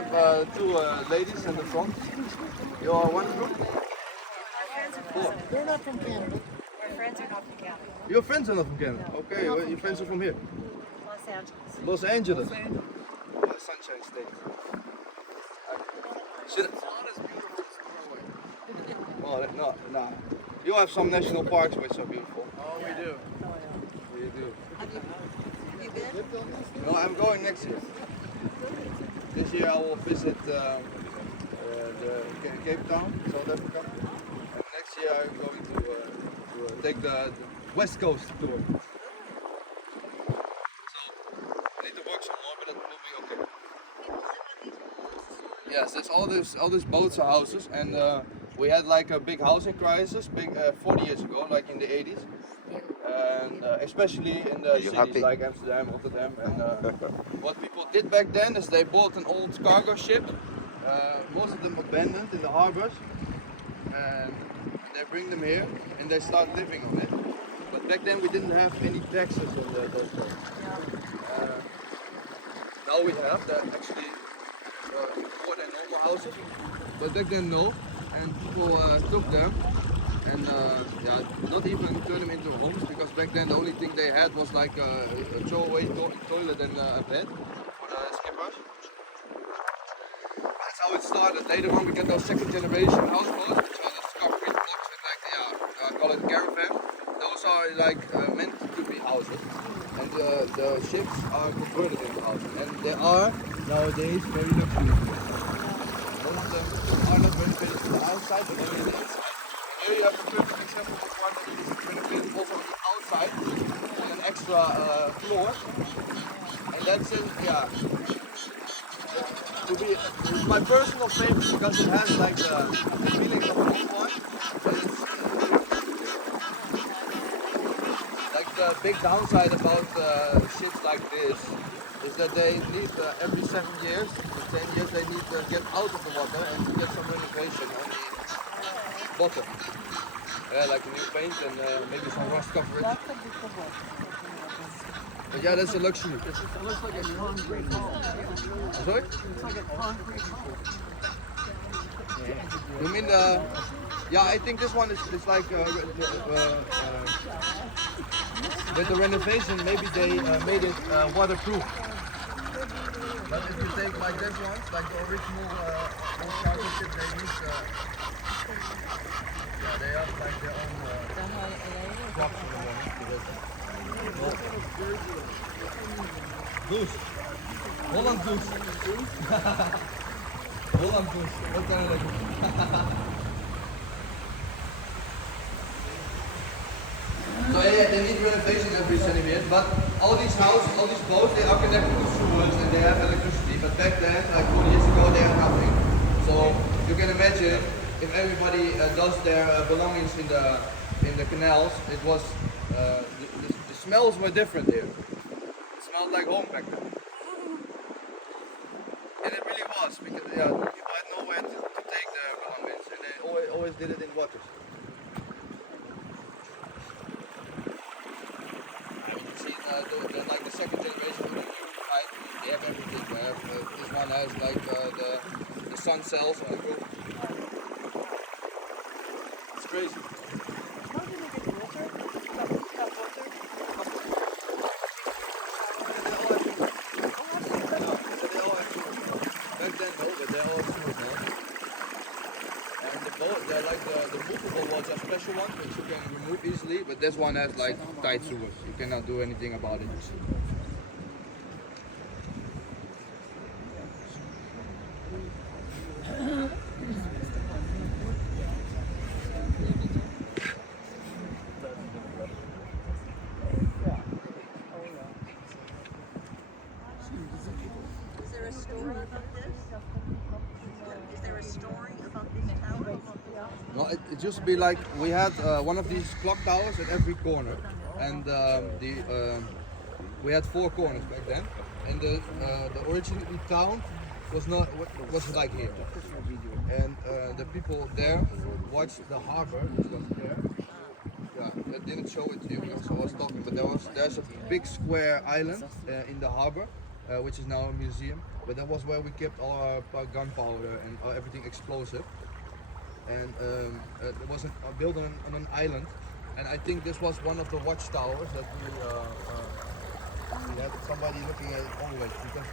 have two ladies in the front. You are one group? They're not from Canada. My friends are not from Canada. Your friends are not from Canada? Okay, well, your friends are from here? Los Angeles. Los Angeles. Sunshine State. Should Oh, no. You have some national parks which are beautiful. Oh, we do. You do. Have you been? No, I'm going next year. This year I will visit Cape Town, South Africa. And next year I'm going to take the West Coast tour. So, I need to work some more, but it will be okay. Yes, there's all these boats or houses, and we had like a big housing crisis, 40 years ago, like in the 80s. And especially in the cities like Amsterdam, Rotterdam. And what people did back then is they bought an old cargo ship, most of them abandoned in the harbors, and they bring them here and they start living on it. But back then we didn't have any taxes on those boats. Now we have that actually more than normal houses, but back then no, and people took them. And not even turn them into homes, because back then the only thing they had was like a throwaway toilet and a bed for the skippers. That's how it started. Later on we get those second generation houseboats, which are those concrete blocks with like, call it caravans. Those are like meant to be houses, and the ships are converted into houses. And there are nowadays very luxury. Most of them are not renovated to the outside, but only the inside. Here you have a perfect example of one that is renovated also on the outside on an extra floor. And that's it, yeah. It's my personal favorite because it has like the feeling of a home one. Like the big downside about ships like this is that they need every 7 years, 10 years, they need to get out of the water and get some renovation on the bottom. Like a new paint and maybe some rust coverage. But yeah, that's a luxury. It looks like a concrete wall. Sorry? It's like a concrete wall. You mean the... Yeah, I think this one is like... with the renovation, maybe they made it waterproof. But if you take like this one, like the original old cargo ship they use... yeah, they have like their own blocks in the morning. Goose. Holland goose. Holland goose. What can I do? So yeah, they need renovation every 7 years, but all these houses, all these boats, they are connected to sewers and they have electricity. But back then, like 40 years ago, they had nothing. So you can imagine if everybody does their belongings in the canals, it was the smells were different here. It smelled like home back then, and it really was, because people had nowhere to take their belongings, and they always did it in waters. Like the second generation of the right, they have everything. This one has like the sun cells on the roof. It's crazy. How do they get water? Enough water? They all have sewers. Back then no, but they all have sewers now. And the boat, they're like the movable ones are special ones which you can remove easily, but this one has like tight sewers. You cannot do anything about it. Is there a story about this? Is there a story about this tower? No, it used to be like we had one of these clock towers at every corner, and we had 4 corners back then, and the original town was like here, and the people there watched the harbor, which was there. Yeah, I didn't show it to you because I was talking, but there's a big square island in the harbor, which is now a museum. But that was where we kept all our gunpowder and everything explosive. And it was built on an island. And I think this was one of the watchtowers that we had somebody looking at it always because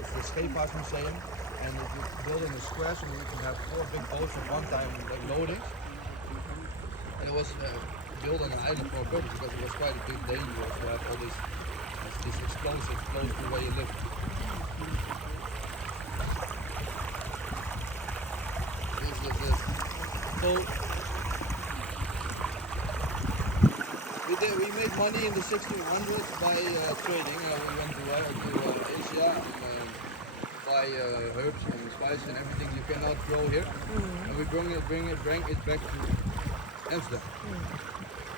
it's the Scheepvaart Museum and it was built in a square so we can have 4 big boats at one time like loading. And it was built on an island for a purpose because it was quite a bit dangerous to have all this explosives close to where you live. This. So we made money in the 1600s by trading. We went to Asia and buy herbs and spices and everything you cannot grow here, and we bring it back to Amsterdam.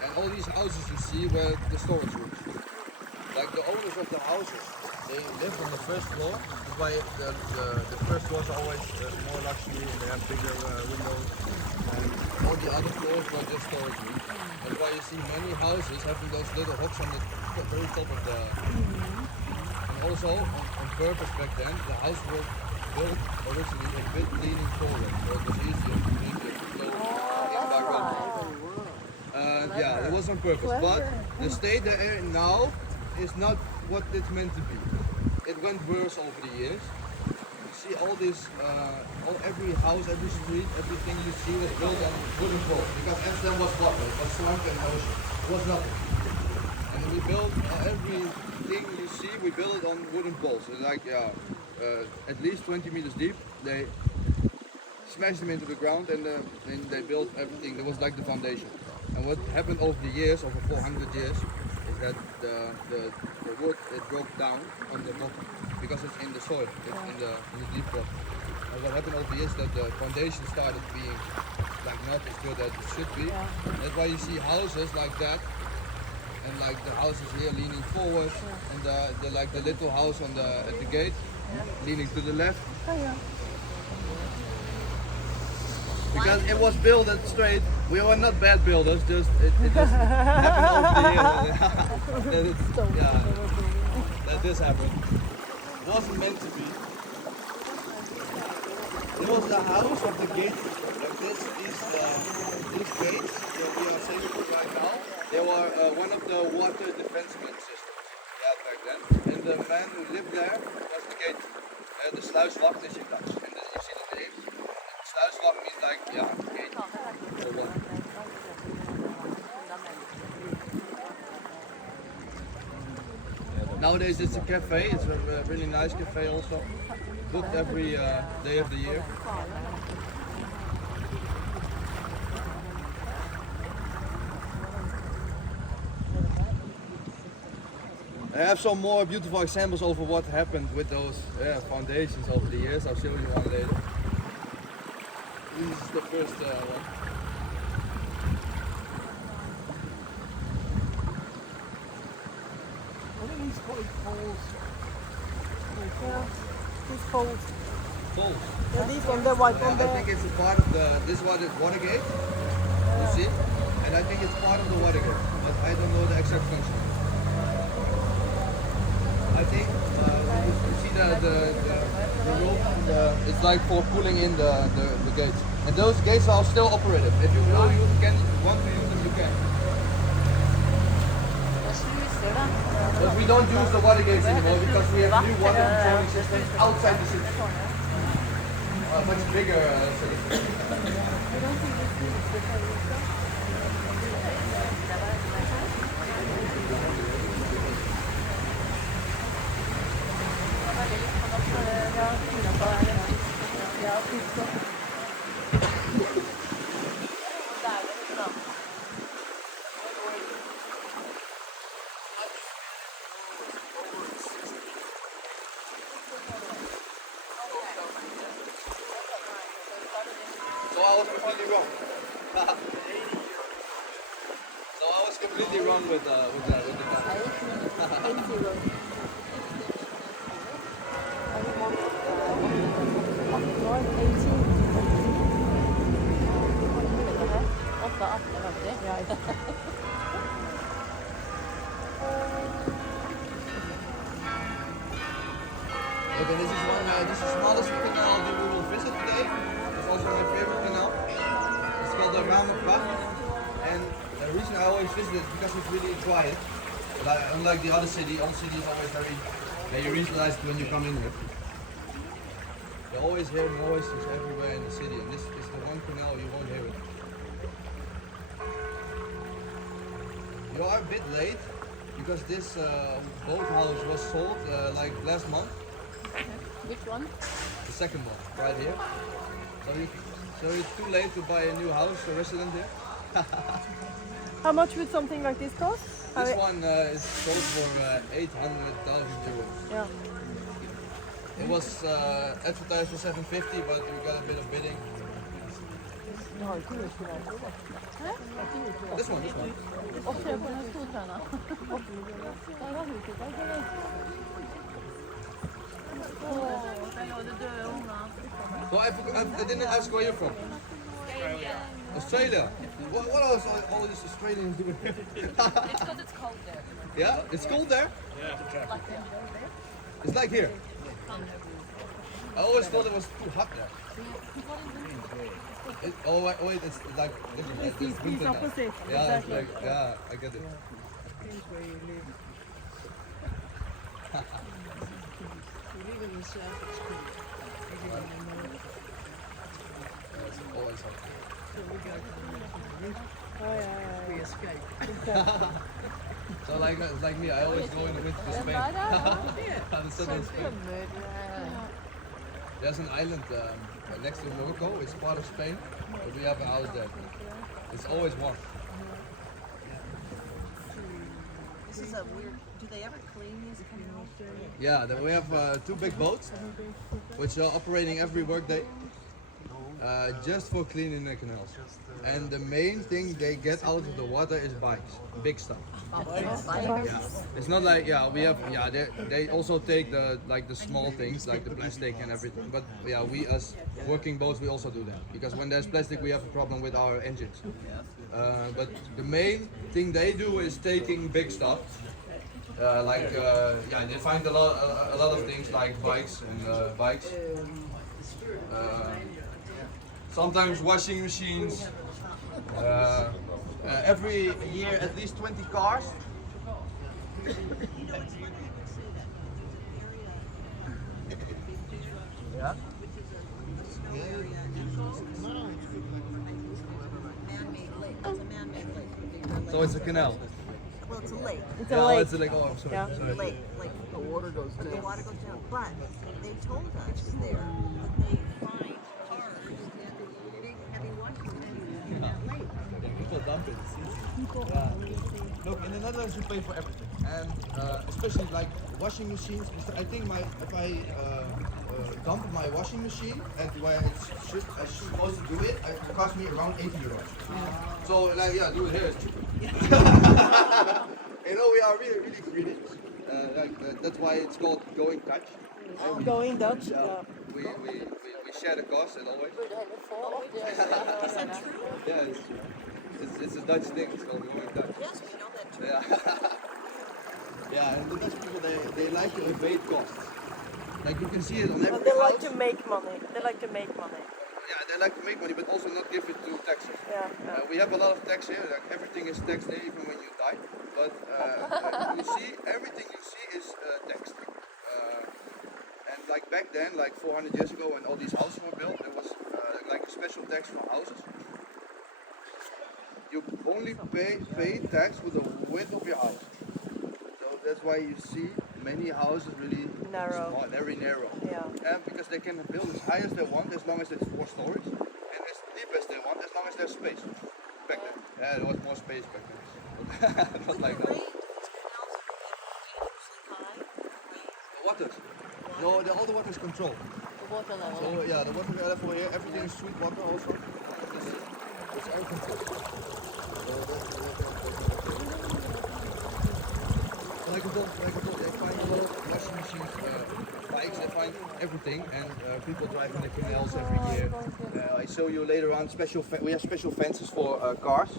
And all these houses you see were the storage rooms. Like the owners of the houses, they lived on the first floor. That's why the first floor is always more luxury and they have bigger windows. And all the other floors were just storage rooms. That's why you see many houses having those little hooks on the very top of the. And also on purpose back then, the house was built originally a bit leaning forward, so it was easier to go in by road. Yeah, it was on purpose. But the state there now is not what it's meant to be. It went worse over the years. You see all this, every house, every street, everything you see was built on wooden poles because Amsterdam was what? It was swamp and ocean. It was nothing. And we built everything you see, we built it on wooden poles. So like at least 20 meters deep. They smashed them into the ground and then they built everything. That was like the foundation. And what happened over the years, over 400 years, is that the wood it broke down on the bottom because it's in the soil, it's in the deep bottom. And what happened over the years that the foundation started being like not as good as it should be. That's why you see houses like that, and like the houses here leaning forward, and the little house on at the gate leaning to the left. Because it was built straight. We were not bad builders, just it just happened over the years. That this happened. It wasn't meant to be. It was the house of the gate. Like these gates that we are sailing through right now, they were one of the water defenseman systems we had back then. And the man who lived there was the gate. The sluiswacht is in Dutch. And then you see the names. Sluiswacht means like, gate. Or what? Nowadays it's a cafe, it's a really nice cafe also. Booked every day of the year. I have some more beautiful examples over what happened with those foundations over the years. I'll show you one later. This is the first one. What are these called? Poles? These poles. Poles. Yeah, these on the white on I the. think it's a part of this one is Watergate, you see? And I think it's part of the Watergate, but I don't know the exact function. I think you see the rope, it's like for pulling in the gates. And those gates are still operative. If you want to use them, you can. But we don't use the water gates anymore because we have new water controlling systems outside the city. Much bigger city. So I was completely wrong. So I was completely wrong with the Okay, this is the smallest canal that we will visit today. It's also my favorite canal. It's called the Ramenbach. And the reason I always visit it is because it's really quiet. Unlike the other city is always very ritualized when you come in here. You always hear noises everywhere in the city, and this is the one canal you won't hear it. You are a bit late because this boathouse was sold like last month. Which one? The second one, right here. So it's too late to buy a new house, a resident here. How much would something like this cost? This one is sold for 800,000 euros. Yeah. It was advertised for 750, but we got a bit of bidding. This one. So I didn't ask where you're from. Australia. What else are all these Australians doing here? It's because it's cold there. Yeah, it's cold there. It's like here. I always thought it was too hot there. Wait, it's like different. It's winter now. Yeah, it's like, yeah, I get it. It's always hot. We escape. So like me, I always go in the winter to Spain. I'm still in Spain. There's an island next to Morocco. It's part of Spain, but we have a house there. It's always warm. This is a weird. Do they ever clean these canals? Yeah, then we have two big boats, which are operating every workday, just for cleaning the canals. And the main thing they get out of the water is bikes, big stuff. Yeah, it's not like they also take the small things like the plastic and everything. But yeah, we as working boats we also do that because when there's plastic we have a problem with our engines. But the main thing they do is taking big stuff. They find a lot of things like bikes. Sometimes washing machines. Every year at least 20 cars. You know, it's funny you can say that. There's an area, Yeah. which is a snow area, and man-made lake. It's a man-made lake. So it's a canal. Well, it's a lake. It's a lake. It's a lake. Oh, I'm sorry. Yeah. sorry. Lake, like the water goes down. The water goes down. But they told us there that they find cars and big heavy washing machines in that lake. People dump it. Yeah. Look, in the Netherlands you pay for everything, and especially like washing machines. I think if I dump my washing machine at where I'm supposed to do it, it costs me around 80 euros. So do it here. It's cheaper. You know, we are really greedy. That's why it's called going Dutch. Going Dutch. Yeah. We share the cost and always. Is that true? Yeah, it's a Dutch thing. It's called going Dutch. Yes, we know that too. Yeah, and the Dutch people they like to evade costs. Like you can see it on every But they like house. to make money. They like to make money. Yeah, they like to make money, but also not give it to taxes. Yeah. We have a lot of tax here. Like everything is taxed here, even when you die. But you see, everything you see is taxed. And like back then, like 400 years ago, when all these houses were built, there was like a special tax for houses. You only pay tax with the width of your house. So that's why you see many houses really Narrow. small, very narrow. Yeah. And because they can build as high as they want, as long as it's 4 stories, and as deep as they want, as long as there's space. Back then, yeah, there was more space back then. Not like The now. rate, these canals are dangerously high. The waters. No, all the water is controlled. The water level. So yeah, the water level here, everything is sweet water also. It's air controlled. Like I told, they find a lot of washing machines, bikes, they find everything, and people driving the canals every year. I show you later on we have special fences for cars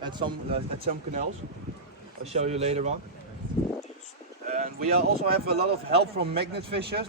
at some canals. I'll show you later on. And we also have a lot of help from magnet fishers.